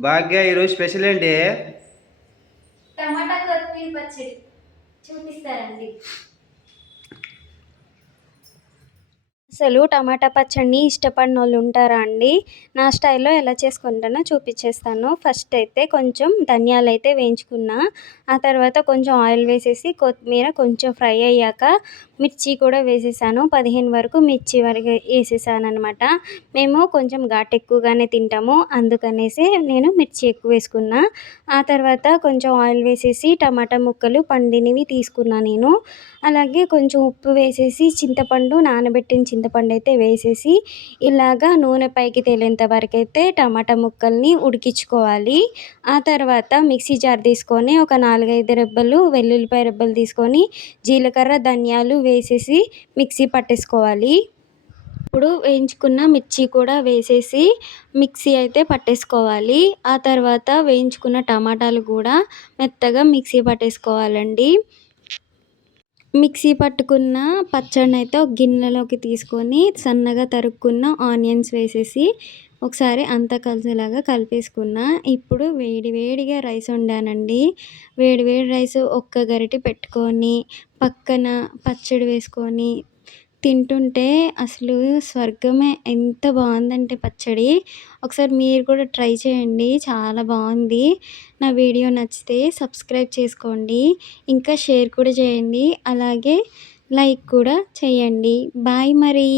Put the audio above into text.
భాగ్య ఈరోజు స్పెషల్ ఏంటి? టమాటా కొత్తిమీర పచ్చడి చూపిస్తారండి. అసలు టమాటా పచ్చడిని ఇష్టపడినోళ్ళు ఉంటారా అండి? నా స్టైల్‌లో ఎలా చేసుకుంటానో చూపిచ్చేస్తాను. ఫస్ట్ అయితే కొంచెం ధనియాలైతే వేయించుకున్నా. ఆ తర్వాత కొంచెం ఆయిల్ వేసేసి కొత్తిమీర కొంచెం ఫ్రై అయ్యాక మిర్చి కూడా వేసేసాను. 15 వరకు మిర్చి వరకు ఏసేసాననమాట. మేము కొంచెం ఘాటు ఎక్కువగానే తింటాము. అందుకనేసి నేను మిర్చి ఎక్కువ వేసుకున్నా. ఆ తర్వాత కొంచెం ఆయిల్ వేసేసి టమాటా ముక్కలు పండినవి తీసుకున్నా నేను. అలాగే కొంచెం ఉప్పు వేసేసి నానబెట్టిన చింతపండైతే వేసేసి ఇలాగా నూనె పైకి తేలేంత వరకైతే టమాటా ముక్కల్ని ఉడికించుకోవాలి. ఆ తర్వాత మిక్సీ జార్ తీసుకొని ఒక 4, 5 రెబ్బలు వెల్లుల్లిపాయ రెబ్బలు తీసుకొని జీలకర్ర, ధనియాలు వేసేసి మిక్సీ పట్టేసుకోవాలి. ఇప్పుడు వేయించుకున్న మిర్చి కూడా వేసేసి మిక్సీ అయితే పట్టేసుకోవాలి. ఆ తర్వాత వేయించుకున్న టమాటాలు కూడా మెత్తగా మిక్సీ పట్టేసుకోవాలండి. మిక్సీ పట్టుకున్న పచ్చడినైతే ఒక గిన్నెలోకి తీసుకొని సన్నగా తరుక్కున్న ఆనియన్స్ వేసేసి ఒకసారి అంతా కలిసేలాగా కలిపేసుకున్నా. ఇప్పుడు వేడి వేడిగా రైస్ వండానండి. వేడి వేడి రైస్ ఒక్క గరిటె పెట్టుకొని పక్కన పచ్చడి వేసుకొని తింటుంటే అసలు స్వర్గమే! ఎంత బావుందంటే పచ్చడి. ఒకసారి మీరు కూడా ట్రై చేయండి. చాలా బావుంది. నా వీడియో నచ్చితే సబ్స్క్రైబ్ చేసుకోండి. ఇంకా షేర్ కూడా చేయండి. అలాగే లైక్ కూడా చేయండి. బాయ్ మరి.